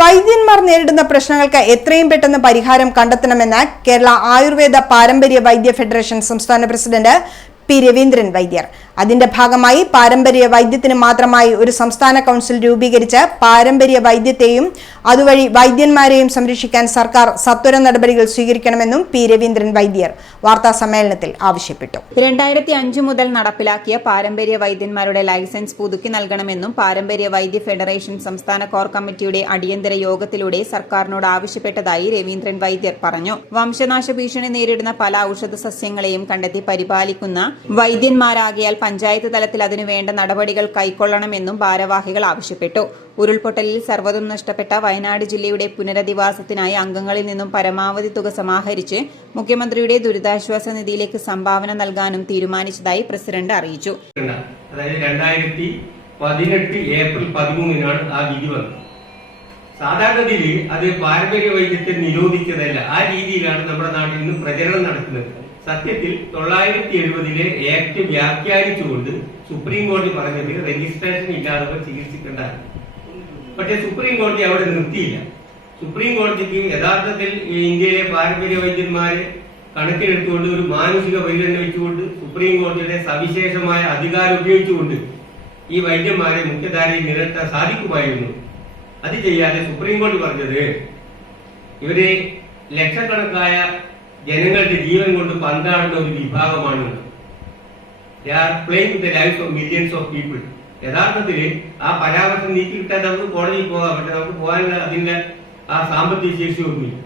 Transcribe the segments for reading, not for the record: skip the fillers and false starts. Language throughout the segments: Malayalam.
വൈദ്യന്മാർ നേരിടുന്ന പ്രശ്നങ്ങൾക്ക് എത്രയും പെട്ടെന്ന് പരിഹാരം കണ്ടെത്തണമെന്ന് കേരള ആയുർവേദ പാരമ്പര്യ വൈദ്യ ഫെഡറേഷൻ സംസ്ഥാന പ്രസിഡന്റ് പി രവീന്ദ്രൻ വൈദ്യർ. അതിന്റെ ഭാഗമായി പാരമ്പര്യ വൈദ്യത്തിന് മാത്രമായി ഒരു സംസ്ഥാന കൗൺസിൽ രൂപീകരിച്ച് പാരമ്പര്യ വൈദ്യത്തെയും അതുവഴി വൈദ്യന്മാരെയും സംരക്ഷിക്കാൻ സർക്കാർ സത്വര നടപടികൾ സ്വീകരിക്കണമെന്നും പി രവീന്ദ്രൻ വൈദ്യർ വാർത്താ സമ്മേളനത്തിൽ ആവശ്യപ്പെട്ടു. 2005 മുതൽ നടപ്പിലാക്കിയ പാരമ്പര്യ വൈദ്യന്മാരുടെ ലൈസൻസ് പുതുക്കി നൽകണമെന്നും പാരമ്പര്യ വൈദ്യ ഫെഡറേഷൻ സംസ്ഥാന കോർ കമ്മിറ്റിയുടെ അടിയന്തര യോഗത്തിലൂടെ സർക്കാരിനോട് ആവശ്യപ്പെട്ടതായി രവീന്ദ്രൻ വൈദ്യർ പറഞ്ഞു. വംശനാശ ഭീഷണി നേരിടുന്ന പല ഔഷധ സസ്യങ്ങളെയും കണ്ടെത്തി പരിപാലിക്കുന്ന വൈദ്യന്മാരാകിയാൽ പഞ്ചായത്ത് തലത്തിൽ അതിനുവേണ്ട നടപടികൾ കൈക്കൊള്ളണമെന്നും ഭാരവാഹികൾ ആവശ്യപ്പെട്ടു. ഉരുൾപൊട്ടലിൽ സർവ്വതും നഷ്ടപ്പെട്ട വയനാട് ജില്ലയുടെ പുനരധിവാസത്തിനായി അംഗങ്ങളിൽ നിന്നും പരമാവധി തുക സമാഹരിച്ച് മുഖ്യമന്ത്രിയുടെ ദുരിതാശ്വാസ നിധിയിലേക്ക് സംഭാവന നൽകാനും തീരുമാനിച്ചതായി പ്രസിഡന്റ് അറിയിച്ചു. അതായത് 2018 ഏപ്രിൽ 13 ആ വിധി വന്നത്. സാധാരണഗതിയിൽ അത് പാരമ്പര്യ വൈദ്യത്തെ നിരോധിച്ചതല്ല. ആ രീതിയിലാണ് നമ്മുടെ നാട്ടിൽ നിന്ന് പ്രചരണം നടക്കുന്നത്. സത്യത്തിൽ 970 ആക്ട് വ്യാഖ്യാനിച്ചുകൊണ്ട് സുപ്രീം കോടതി പറഞ്ഞത് രജിസ്ട്രേഷൻ ഇല്ലാത്തവർ ചികിത്സിക്കേണ്ടതാണ്. പക്ഷേ സുപ്രീം കോടതി അവിടെ നിർത്തിയില്ല. സുപ്രീം കോടതിക്ക് യഥാർത്ഥത്തിൽ ഇന്ത്യയിലെ പാരമ്പര്യ വൈദ്യന്മാരെ കണക്കിലെടുത്തുകൊണ്ട് ഒരു മാനുഷിക പരിഗണന വെച്ചുകൊണ്ട് സുപ്രീം കോടതിയുടെ സവിശേഷമായ അധികാരം ഉപയോഗിച്ചുകൊണ്ട് ഈ വൈദ്യന്മാരെ മുഖ്യധാരയിൽ നിലനിർത്താൻ സാധിക്കുമായിരുന്നു. അത് ചെയ്യാതെ സുപ്രീം കോടതി പറഞ്ഞത് ഇവരെ ലക്ഷക്കണക്കായ ജനങ്ങളുടെ ജീവൻ കൊണ്ട് പന്താടുന്ന ഒരു വിഭാഗമാണ്. യഥാർത്ഥത്തിൽ ആ പരാമർശം നീക്കി കിട്ടാൻ നമുക്ക് കോടതിയിൽ പോകാം. പക്ഷെ നമുക്ക് പോകാനുള്ള അതിന്റെ ആ സാമ്പത്തിക ശേഷി ഒന്നുമില്ല.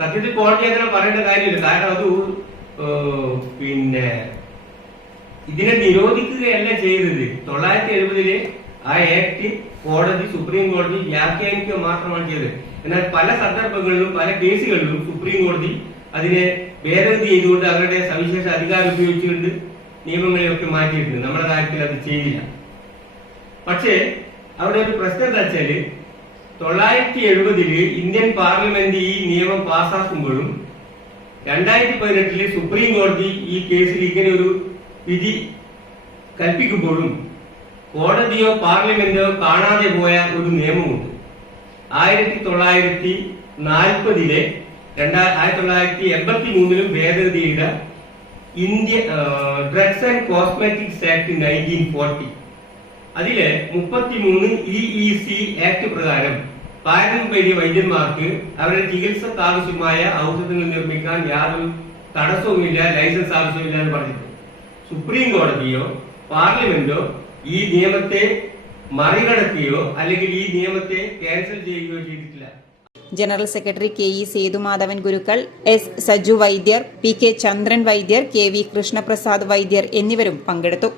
സത്യത്തിൽ കോടതി അങ്ങനെ പറയേണ്ട കാര്യമില്ല. കാരണം അത് ഇതിനെ നിരോധിക്കുകയല്ല ചെയ്തത്. 970 ആ ആക്ട് കോടതി സുപ്രീം കോടതി വ്യാഖ്യാനിക്കുക മാത്രമാണ് ചെയ്തത്. എന്നാൽ പല സന്ദർഭങ്ങളിലും പല കേസുകളിലും സുപ്രീം കോടതി അതിനെ ഭേദഗതി ചെയ്തുകൊണ്ട് അവരുടെ സവിശേഷ അധികാരം ഉപയോഗിച്ചുകൊണ്ട് നിയമങ്ങളെയൊക്കെ മാറ്റിയിട്ടുണ്ട്. നമ്മുടെ കാര്യത്തിൽ അത് ചെയ്തില്ല. പക്ഷേ അവിടെ ഒരു പ്രശ്നം എന്താ വെച്ചാല് 970 ഇന്ത്യൻ പാർലമെന്റ് ഈ നിയമം പാസാക്കുമ്പോഴും 2018 സുപ്രീം കോടതി ഈ കേസിൽ ഇങ്ങനെ ഒരു വിധി കൽപ്പിക്കുമ്പോഴും കോടതിയോ പാർലമെന്റോ കാണാതെ പോയ ഒരു നിയമമുണ്ട്. 1940 1983 ഭേദഗതി ചെയ്ത India drugs and cosmetics act 1940. അതിലെ 33 EEC ആക്ട് പ്രകാരം പാരമ്പര്യ വൈദ്യന്മാർക്ക് അവരുടെ ചികിത്സക്ക് ആവശ്യമായ ഔഷധങ്ങൾ നിർമ്മിക്കാൻ യാതൊരു തടസ്സവുമില്ല, ലൈസൻസ് ആവശ്യമില്ല എന്ന് പറഞ്ഞിട്ടുണ്ട്. സുപ്രീം കോടതിയോ പാർലമെന്റോ ഈ നിയമത്തെ മറികടക്കുകയോ അല്ലെങ്കിൽ ഈ നിയമത്തെ ക്യാൻസൽ ചെയ്യുകയോ ചെയ്തിട്ടില്ല. ജനറൽ സെക്രട്ടറി KE സേതുമാധവൻ ഗുരുക്കൾ, S സജു വൈദ്യർ, PK ചന്ദ്രൻ വൈദ്യർ, KV കൃഷ്ണപ്രസാദ് വൈദ്യർ എന്നിവരും പങ്കെടുത്തു.